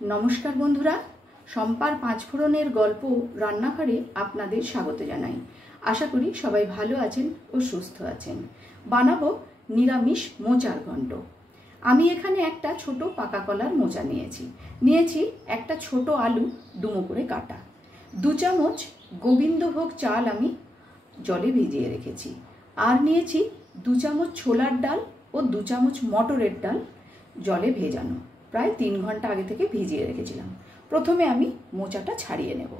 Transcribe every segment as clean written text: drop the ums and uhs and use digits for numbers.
নমস্কার বন্ধুরা, শম্পার পাঁচফোড়নের গল্প রান্নাঘরে আপনাদের স্বাগত জানাই। আশা করি সবাই ভালো আছেন ও সুস্থ আছেন। বানাবো নিরামিষ মোচার ঘন্ট। আমি এখানে একটা ছোট পাকা কলার মোচা নিয়েছি একটা ছোট আলু ডুমো করে কাটা, 2 চামচ গোবিন্দভোগ চাল আমি জলে ভিজিয়ে রেখেছি, আর নিয়েছি 2 চামচ ছোলার ডাল ও 2 চামচ মটরের ডাল জলে ভেজানো, প্রায় 3 ঘন্টা আগে থেকে ভিজিয়ে রেখেছিলাম। প্রথমে আমি মোচাটা ছাড়িয়ে নেব।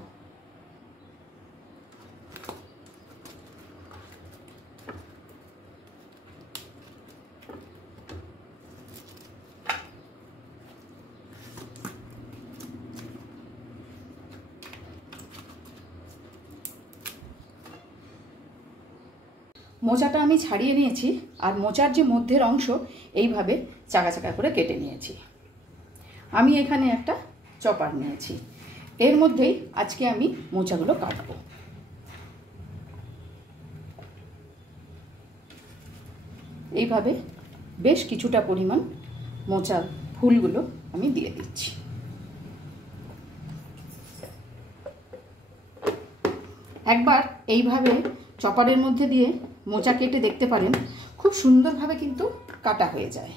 মোচাটা আমি ছাড়িয়ে নিয়েছি, আর মোচার যে মধ্যের অংশ এইভাবে চাকা চাকা করে কেটে নিয়েছি। আমি এখানে একটা চপার নিয়েছি, এর মধ্যেই আজকে আমি মোচাগুলো কাটবো। এইভাবে বেশ কিছুটা পরিমাণ মোচার ফুলগুলো আমি দিয়ে দিচ্ছি। একবার এইভাবে চপারের মধ্যে দিয়ে মোচা কেটে দেখতে পারেন, খুব সুন্দরভাবে কিন্তু কাটা হয়ে যায়।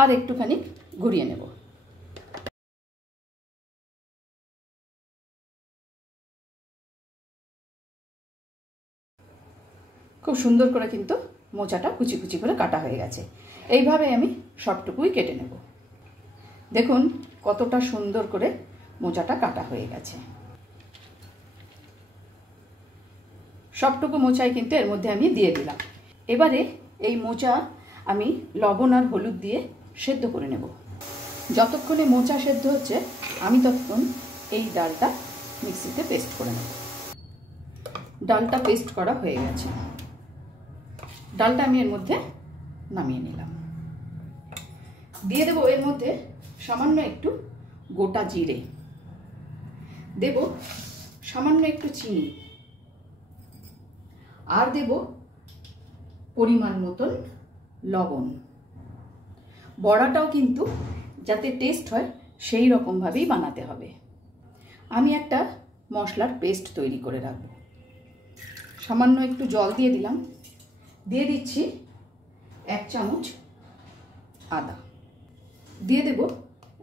আর একটুখানি ঘুরিয়ে নেব। খুব সুন্দর করে কিন্তু মোচাটা কুচি কুচি করে কাটা হয়ে গেছে। এইভাবে আমি সবটুকুই কেটে নেব। দেখুন কতটা সুন্দর করে মোচাটা কাটা হয়ে গেছে। সবটুকু মোচাই কিন্তু এর মধ্যে আমি দিয়ে দিলাম। এবারে এই মোচা আমি লবণ আর হলুদ দিয়ে সেদ্ধ করে নেব। যতক্ষণে মোচা সেদ্ধ হচ্ছে আমি ততক্ষণ এই ডালটা মিক্সিতে পেস্ট করে নেব। ডালটা পেস্ট করা হয়ে গেছে। ডালটা আমি এর মধ্যে নামিয়ে নিলাম। দিয়ে দেবো এর মধ্যে সামান্য একটু গোটা জিরে, দেব সামান্য একটু চিনি, আর দেব পরিমাণ মতন লবণ। বড়াটাও কিন্তু যাতে টেস্ট হয় সেই রকমভাবেই বানাতে হবে। আমি একটা মশলার পেস্ট তৈরি করে রাখবো। সামান্য একটু জল দিয়ে দিলাম। দিয়ে দিচ্ছি 1 চামচ আদা, দিয়ে দেব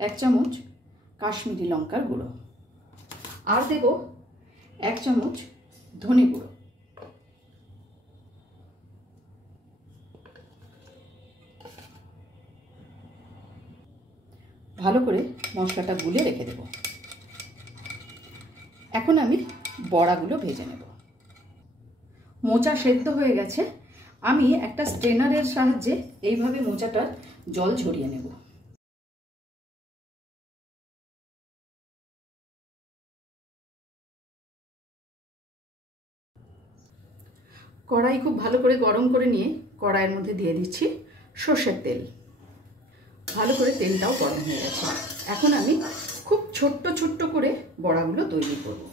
1 চামচ কাশ্মীরি লঙ্কার গুঁড়ো, আর দেব 1 চামচ ধনে গুঁড়ো। ভালো করে মশলাটা গুলে রেখে দেব। এখন আমি বড়াগুলো ভেজে নেব। মোচা সেদ্ধ হয়ে গেছে। আমি একটা স্ট্রেনারের সাহায্যে এইভাবে মোচাটার জল ঝরিয়ে নেব। কড়াই খুব ভালো করে গরম করে নিয়ে কড়াইয়ের মধ্যে দিয়ে দিচ্ছি সর্ষের তেল। ভালো করে তেলটাও গরম হয়ে গেছে। এখন আমি খুব ছোট্ট ছোট্ট করে বড়াগুলো তৈরি করব।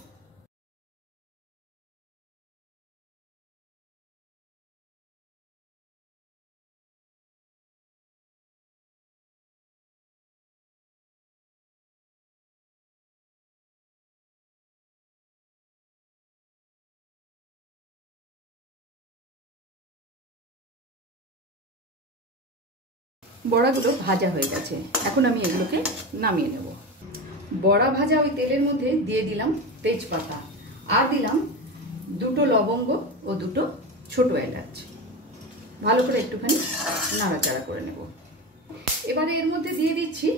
বড়াগুলো ভাজা হয়ে গেছে। এখন আমি এগুলোকে নামিয়ে নেব। বড়া ভাজা ওই তেলের মধ্যে দিয়ে দিলাম তেজপাতা, আর দিলাম 2টো লবঙ্গ ও 2টো ছোট এলাচ। ভালো করে একটুখানি নাড়াচাড়া করে নেব। এবারে এর মধ্যে দিয়ে দিচ্ছি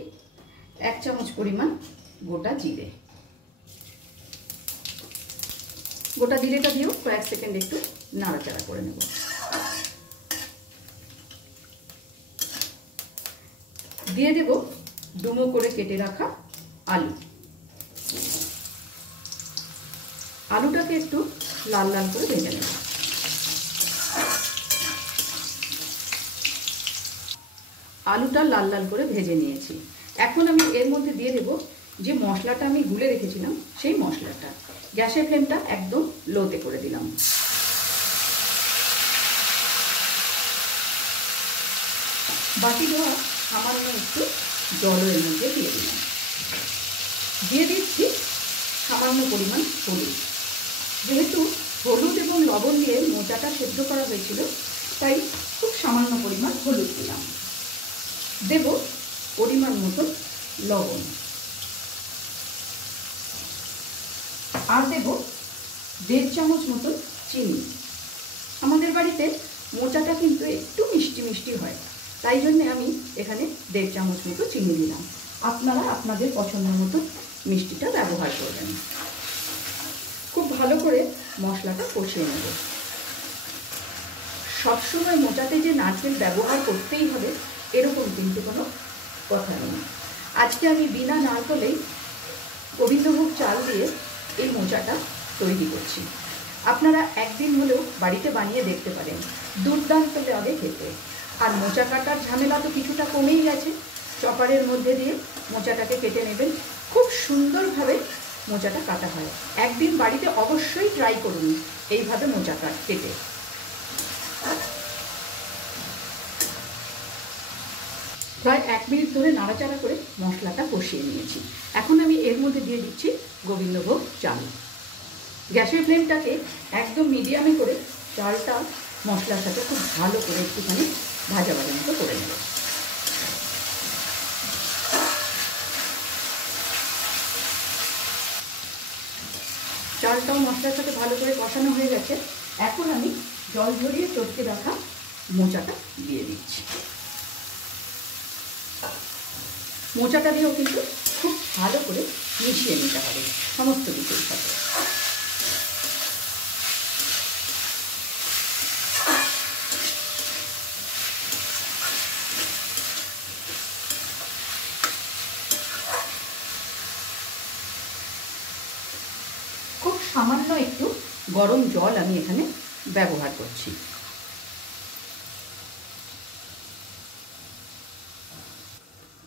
1 চামচ পরিমাণ গোটা জিরে। গোটা জিরেটা দিয়েও কয়েক সেকেন্ড একটু নাড়াচাড়া করে নেব। দিয়ে দেব ডুমো করে কেটে রাখা আলু। আলুটাকে একটু লাল লাল করে ভেজে নেব। আলুটা লাল লাল করে ভেজে নিয়েছি। এখন আমি এর মধ্যে দিয়ে দেব যে মশলাটা আমি গুলে রেখেছিলাম সেই মশলাটা। গ্যাসের ফ্লেমটা একদম লোতে করে দিলাম। বাটি ধোয়া সামান্য একটু জল এর মধ্যে দিয়ে দিলাম। দিয়ে দিচ্ছি সামান্য পরিমাণ হলুদ। যেহেতু হলুদ এবং লবণ দিয়ে মোচাটা সেদ্ধ করা হয়েছিল, তাই খুব সামান্য পরিমাণ হলুদ দিলাম। দেব পরিমাণ মতো লবণ, আর দেব 1.5 চামচ মতো চিনি। আমাদের বাড়িতে মোচাটা কিন্তু একটু মিষ্টি মিষ্টি হয়, তাই জন্যে আমি এখানে 1.5 চামচ মতো চিনি দিলাম। আপনারা আপনাদের পছন্দ মতো মিষ্টিটা ব্যবহার করবেন। খুব ভালো করে মশলাটা কষিয়ে নেব। সবসময় মোচাতে যে নারকেল ব্যবহার করতেই হবে এরকম কিন্তু কোনো কথা নেই। আজকে আমি বিনা নারকেলেই গোবিন্দভোগ চাল দিয়ে এই মোচাটা তৈরি করছি। আপনারা একদিন হলেও বাড়িতে বানিয়ে দেখতে পারেন, দুর্দান্ত লাগে খেতে। আর মোচা কাটার ঝামেলা তো কিছুটা কমেই গেছে। চপারের মধ্যে দিয়ে মোচাটাকে কেটে নেবেন। খুব সুন্দরভাবে মোচাটা কাটা হয়। একদিন বাড়িতে অবশ্যই ট্রাই করুন এইভাবে মোচা কেটে। প্রায় 1 মিনিট ধরে নাড়াচাড়া করে মশলাটা কষিয়ে নিয়েছি। এখন আমি এর মধ্যে দিয়ে দিচ্ছি গোবিন্দভোগ চাল। গ্যাসের ফ্লেমটাকে একদম মিডিয়ামে করে চালটা মশলার সাথে খুব ভালো করে একটুখানি ভাজা ভাজা মতো করে নেব। চালটাও মশলার সাথে ভালো করে কষানো হয়ে গেছে। এখন আমি জল ঝরিয়ে চটকে রাখা মোচাটা দিয়ে দিচ্ছি। মোচাটা দিয়েও কিন্তু খুব ভালো করে মিশিয়ে নিতে হবে সমস্ত কিছুর সাথে। খুব সামান্য একটু গরম জল আমি এখানে ব্যবহার করছি।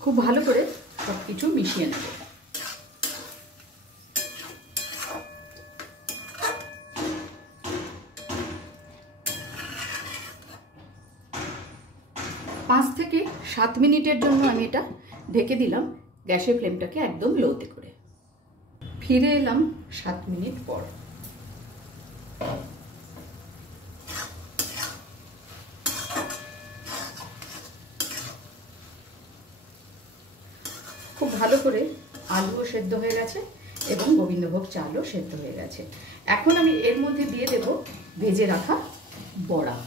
খুব ভালো করে সব কিছু মিশিয়ে নেব। পাঁচ থেকে 7 মিনিটের জন্য আমি এটা ঢেকে দিলাম, গ্যাসের ফ্লেমটাকে একদম লোতে করে। ফিরে এলাম 7 মিনিট পর। খুব ভালো করে আলুও সেদ্ধ হয়ে গেছে এবং গোবিন্দভোগ চালও সেদ্ধ হয়ে গেছে। এখন আমি এর মধ্যে দিয়ে দেব ভেজে রাখা বড়া।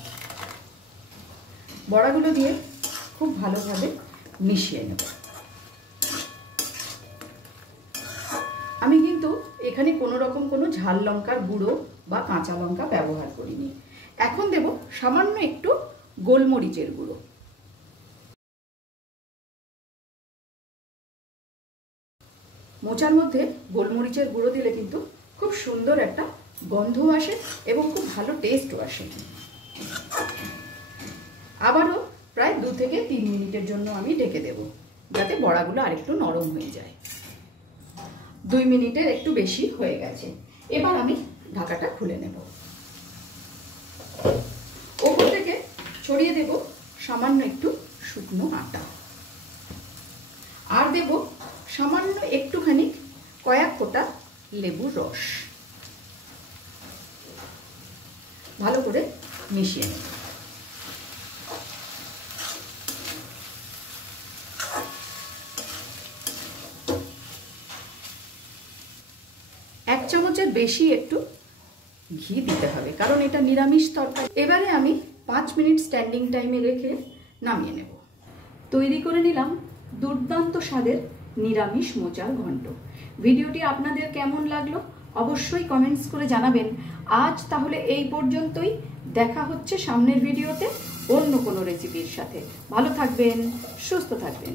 বড়াগুলো দিয়ে খুব ভালোভাবে মিশিয়ে নেব। আমি কিন্তু এখানে কোনো রকম কোনো ঝাল লঙ্কার গুঁড়ো বা কাঁচা লঙ্কা ব্যবহার করিনি। এখন দেব সামান্য একটু গোলমরিচের গুঁড়ো। মোচার মধ্যে গোলমরিচের গুঁড়ো দিলে কিন্তু খুব সুন্দর একটা গন্ধ আসে এবং খুব ভালো টেস্টও আসে। আবারও প্রায় 2 থেকে 3 মিনিটের জন্য আমি ঢেকে দেব, যাতে বড়াগুলো আরেকটু নরম হয়ে যায়। 2 মিনিটের একটু বেশি হয়ে গেছে। এবার আমি ঢাকাটা খুলে নেব। ওপর থেকে ছড়িয়ে দেব সামান্য একটু শুকনো আটা, আর দেব সামান্য একটুখানি কয়েক ফোঁটা লেবুর রস। ভালো করে মিশিয়ে নেব। এক চামচের বেশি একটু ঘি দিতে হবে, কারণ এটা নিরামিষ তরকারি। এবারে আমি 5 মিনিট স্ট্যান্ডিং টাইমে রেখে নামিয়ে নেব। তৈরি করে নিলাম দুর্দান্ত স্বাদের নিরামিষ মোচার ঘন্ট। ভিডিওটি আপনাদের কেমন লাগলো অবশ্যই কমেন্টস করে জানাবেন। আজ তাহলে এই পর্যন্তই। দেখা হচ্ছে সামনের ভিডিওতে অন্য কোনো রেসিপির সাথে। ভালো থাকবেন, সুস্থ থাকবেন।